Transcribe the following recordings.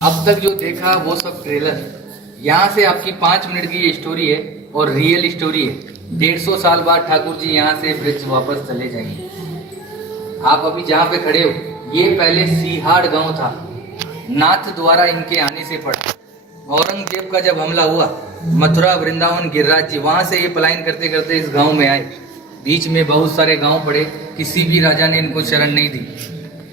अब तक जो देखा वो सब ट्रेलर। यहाँ से आपकी 5 मिनट की ये स्टोरी है और रियल स्टोरी है। 150 साल बाद ठाकुर जी यहाँ से ब्रिज वापस चले जाएंगे। आप अभी जहाँ पे खड़े हो, ये पहले सीहाड़ गांव था। नाथ द्वारा इनके आने से पड़ा। औरंगजेब का जब हमला हुआ, मथुरा वृंदावन गिरिराज जी वहाँ से ये पलायन करते करते इस गांव में आए। बीच में बहुत सारे गांव पड़े, किसी भी राजा ने इनको शरण नहीं दी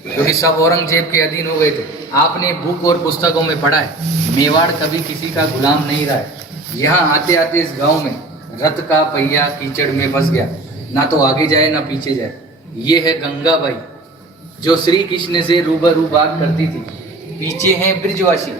क्योंकि सब औरंगजेब के अधीन हो गए थे। आपने बुक और पुस्तकों में पढ़ा है, मेवाड़ कभी किसी का गुलाम नहीं रहा है। यहाँ आते आते इस गांव में रथ का पहिया कीचड़ में फंस गया, ना तो आगे जाए ना पीछे जाए। ये है गंगाबाई जो श्री कृष्ण से रूबरू बात करती थी। पीछे हैं ब्रिजवासी,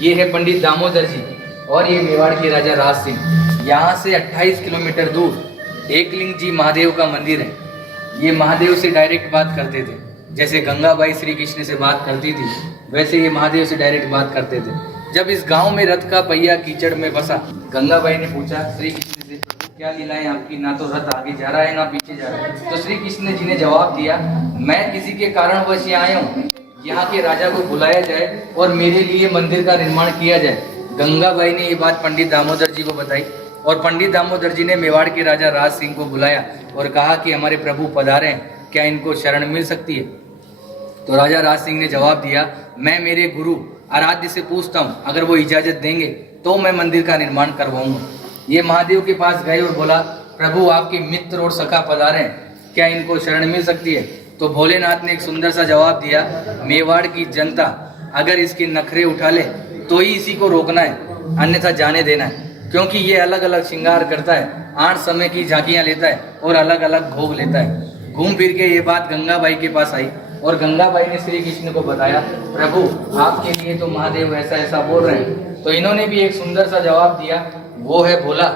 ये है पंडित दामोदर जी और ये मेवाड़ के राजा राज सिंह। यहाँ से 28 किलोमीटर दूर एकलिंग जी महादेव का मंदिर है। ये महादेव से डायरेक्ट बात करते थे, जैसे गंगाबाई श्री कृष्ण से बात करती थी वैसे ये महादेव से डायरेक्ट बात करते थे। जब इस गांव में रथ का पहिया कीचड़ में फंसा, गंगाबाई ने पूछा श्री कृष्ण से, क्या लीलाएं आपकी, ना तो रथ आगे जा रहा है ना पीछे जा रहा है। तो श्री कृष्ण जी ने जवाब दिया, मैं किसी के कारणवश यहाँ आया हूँ, यहाँ के राजा को बुलाया जाए और मेरे लिए मंदिर का निर्माण किया जाए। गंगाबाई ने ये बात पंडित दामोदर जी को बताई और पंडित दामोदर जी ने मेवाड़ के राजा राज सिंह को बुलाया और कहा कि हमारे प्रभु पधारे हैं, क्या इनको शरण मिल सकती है। तो राजा राज सिंह ने जवाब दिया, मैं मेरे गुरु आराध्य से पूछता हूँ, अगर वो इजाजत देंगे तो मैं मंदिर का निर्माण करवाऊंगा। ये महादेव के पास गए और बोला, प्रभु आपके मित्र और सखा पधारे हैं, क्या इनको शरण मिल सकती है। तो भोलेनाथ ने एक सुंदर सा जवाब दिया, मेवाड़ की जनता अगर इसके नखरे उठा ले तो ही इसी को रोकना है, अन्यथा जाने देना है, क्योंकि ये अलग अलग श्रृंगार करता है, 8 समय की झांकियां लेता है और अलग अलग भोग लेता है। घूम फिर के ये बात गंगाबाई के पास आई और गंगाबाई ने श्री कृष्ण को बताया, प्रभु आपके लिए तो महादेव ऐसा ऐसा बोल रहे हैं। तो इन्होंने भी एक सुंदर सा जवाब दिया, वो है भोला,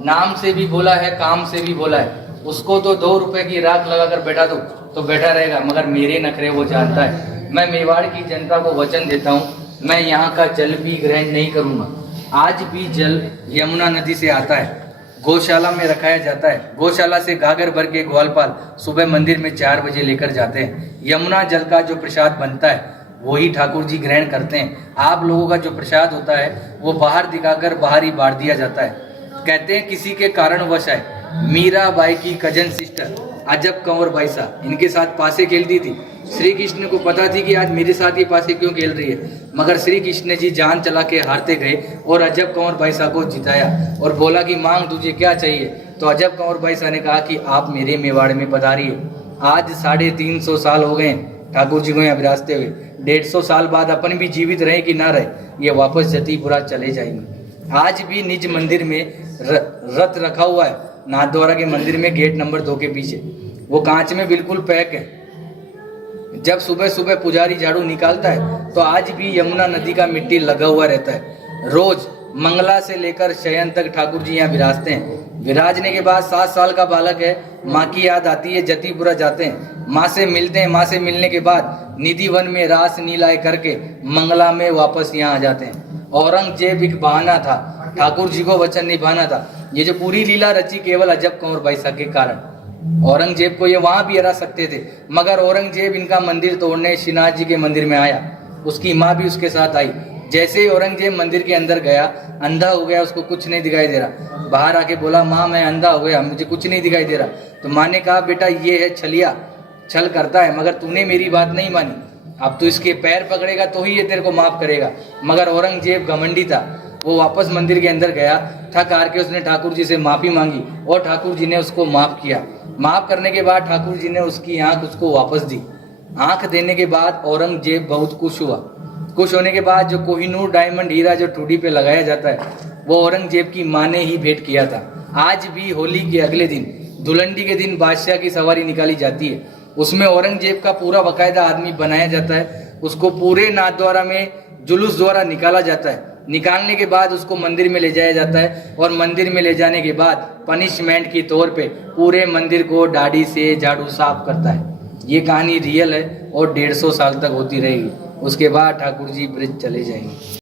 नाम से भी भोला है, काम से भी भोला है। उसको तो 2 रुपए की राख लगाकर बैठा दो तो बैठा रहेगा, मगर मेरे नखरे वो जानता है। मैं मेवाड़ की जनता को वचन देता हूँ, मैं यहाँ का जल भी ग्रहण नहीं करूँगा। आज भी जल यमुना नदी से आता है, गौशाला में रखाया जाता है। गौशाला से गागर भर के ग्वालपाल सुबह मंदिर में 4 बजे लेकर जाते हैं। यमुना जल का जो प्रसाद बनता है वही ठाकुर जी ग्रहण करते हैं। आप लोगों का जो प्रसाद होता है वो बाहर दिखाकर बाहर ही बांट दिया जाता है। कहते हैं किसी के कारणवश है, मीराबाई की कजन सिस्टर अजब कंवर बाईसा इनके साथ पासे खेलती थी। श्री कृष्ण को पता थी कि आज मेरे साथ ये पासे क्यों खेल रही है, मगर श्री कृष्ण जी जान चला के हारते गए और अजब कंवर बाईसा को जिताया और बोला कि मांग तुझे क्या चाहिए। तो अजब कंवर बाईसा ने कहा कि आप मेरे मेवाड़ में पधारिए। आज 350 साल हो गए ठाकुर जी को यहाँ विराजते हुए। 150 साल बाद अपन भी जीवित रहे कि ना रहे, ये वापस जतीपुरा चले जाएंगे। आज भी निज मंदिर में रथ रखा हुआ है, नाथद्वारा के मंदिर में, गेट नंबर 2 के पीछे। वो कांच में बिल्कुल पैक है। जब सुबह सुबह पुजारी झाड़ू निकालता है तो आज भी यमुना नदी का मिट्टी लगा हुआ रहता है। रोज मंगला से लेकर शयन तक ठाकुर जी यहाँ विराजते हैं। विराजने के बाद 7 साल का बालक है, माँ की याद आती है, जतीपुरा जाते हैं, माँ से मिलते हैं। माँ से मिलने के बाद निधि वन में रास नीलाए करके मंगला में वापस यहाँ आ जाते हैं। औरंगजेब एक बहाना था, ठाकुर जी को वचन निभाना था। ये जो पूरी लीला रची केवल अजब कंवर बाईसा के कारण। औरंगजेब को ये वहां भी हरा सकते थे, मगर औरंगजेब इनका मंदिर तोड़ने श्रीनाथ जी के मंदिर में आया। उसकी माँ भी उसके साथ आई। जैसे ही औरंगजेब मंदिर के अंदर गया, अंधा हो गया, उसको कुछ नहीं दिखाई दे रहा। बाहर आके बोला, माँ मैं अंधा हो गया, मुझे कुछ नहीं दिखाई दे रहा। तो माँ ने कहा, बेटा ये है छलिया, छल करता है, मगर तूने मेरी बात नहीं मानी। अब तू इसके पैर पकड़ेगा तो ही ये तेरे को माफ करेगा। मगर औरंगजेब घमंडी था, वो वापस मंदिर के अंदर गया, थक हार के उसने ठाकुर जी से माफी मांगी और ठाकुर जी ने उसको माफ किया। माफ करने के बाद ठाकुर जी ने उसकी आंख उसको वापस दी। आंख देने के बाद औरंगजेब बहुत खुश हुआ। खुश होने के बाद जो कोहिनूर डायमंड हीरा जो ठुडी पे लगाया जाता है वो औरंगजेब की माँ ने ही भेंट किया था। आज भी होली के अगले दिन, धुलंडी के दिन, बादशाह की सवारी निकाली जाती है। उसमें औरंगजेब का पूरा बाकायदा आदमी बनाया जाता है। उसको पूरे नाथद्वारा में जुलूस द्वारा निकाला जाता है। निकालने के बाद उसको मंदिर में ले जाया जाता है और मंदिर में ले जाने के बाद पनिशमेंट के तौर पे पूरे मंदिर को दाढ़ी से झाड़ू साफ करता है। ये कहानी रियल है और 150 साल तक होती रहेगी। उसके बाद ठाकुर जी ब्रिज चले जाएंगे।